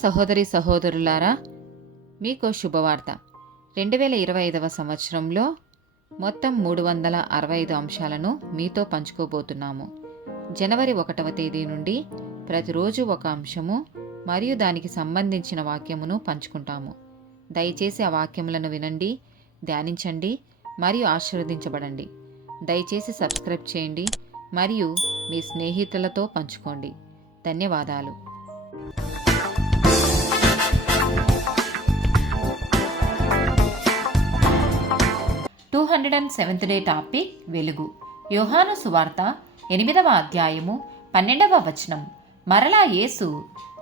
సహోదరి సహోదరులారా, మీకు శుభవార్త. 2025 సంవత్సరంలో మొత్తం 365 అంశాలను మీతో పంచుకోబోతున్నాము. జనవరి 1వ తేదీ నుండి ప్రతిరోజు ఒక అంశము మరియు దానికి సంబంధించిన వాక్యమును పంచుకుంటాము. దయచేసి ఆ వాక్యములను వినండి, ధ్యానించండి మరియు ఆశీర్వదించబడండి. దయచేసి సబ్స్క్రైబ్ చేయండి మరియు మీ స్నేహితులతో పంచుకోండి. ధన్యవాదాలు. 207th డే టాపిక్ వెలుగు. యోహాను సువార్త 8వ అధ్యాయము 12వ వచనం. మరలా యేసు,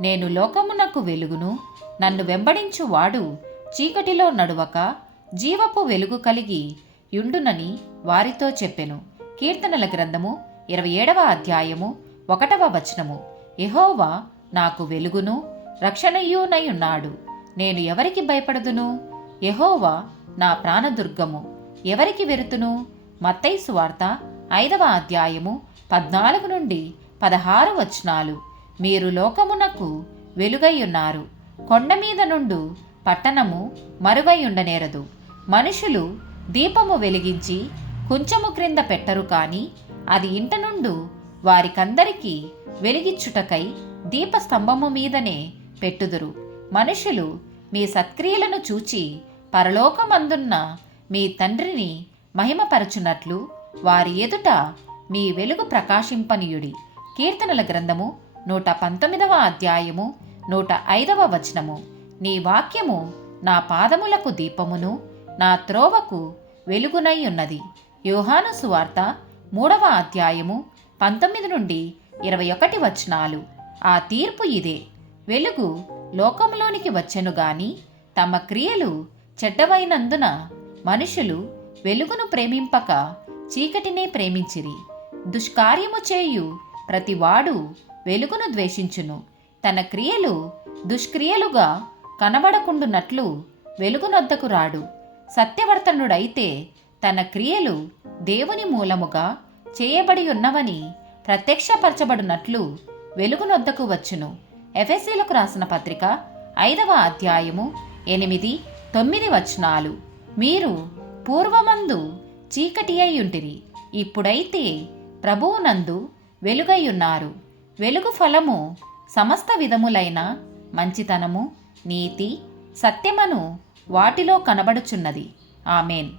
నేను లోకమునకు వెలుగును, నన్ను వెంబడించు వాడు చీకటిలో నడువక జీవపు వెలుగు కలిగి యుండునని వారితో చెప్పెను. కీర్తనల గ్రంథము 27వ అధ్యాయము 1వ వచనము. యెహోవా నాకు వెలుగును రక్షణయునయున్నాడు, నేను ఎవరికి భయపడదును? యెహోవా నా ప్రాణదుర్గము, ఎవరికి వెరుతును? మత్తయి సువార్త 5వ అధ్యాయము 14 నుండి 16 వచనాలు. మీరు లోకమునకు వెలుగై ఉన్నారు. కొండ మీద నుండు పట్టణము మరుగై ఉండనేరదు. మనుషులు దీపము వెలిగించి కుంచము క్రింద పెట్టరు, కాని అది ఇంట నుండు వారికందరికీ వెలిగిచ్చుటకై దీపస్తంభము మీదనే పెట్టుదురు. మనుషులు మీ సత్క్రియలను చూచి పరలోకమందున్న మీ తండ్రిని మహిమపరచునట్లు వారి ఎదుట మీ వెలుగు ప్రకాశింపనీయుడి. కీర్తనల గ్రంథము 119వ అధ్యాయము 105వ వచనము. నీ వాక్యము నా పాదములకు దీపమును, నా త్రోవకు వెలుగునై ఉన్నది. యోహాను సువార్త 3వ అధ్యాయము 19 నుండి 21 వచనాలు. ఆ తీర్పు ఇదే: వెలుగు లోకంలోనికి వచ్చెను గాని తమ క్రియలు చెడ్డవైనందున మనుషులు వెలుగును ప్రేమింపక చీకటినే ప్రేమించిరి. దుష్కార్యము చేయు ప్రతివాడు వెలుగును ద్వేషించును. తన క్రియలు దుష్క్రియలుగా కనబడకుండునట్లు వెలుగునొద్దకు రాడు. సత్యవర్తనుడైతే తన క్రియలు దేవుని మూలముగా చేయబడి ఉన్నవని ప్రత్యక్షపరచబడినట్లు వెలుగునొద్దకు వచ్చును. ఎఫెసీలకు రాసిన పత్రిక 5వ అధ్యాయము 8, 9 వచనాలు. మీరు పూర్వమందు చీకటి అయ్యుంటిరి, ఇప్పుడైతే ప్రభువునందు వెలుగయ్యున్నారు. వెలుగు ఫలము సమస్త విధములైన మంచితనము, నీతి, సత్యమను వాటిలో కనబడుచున్నది. ఆమేన్.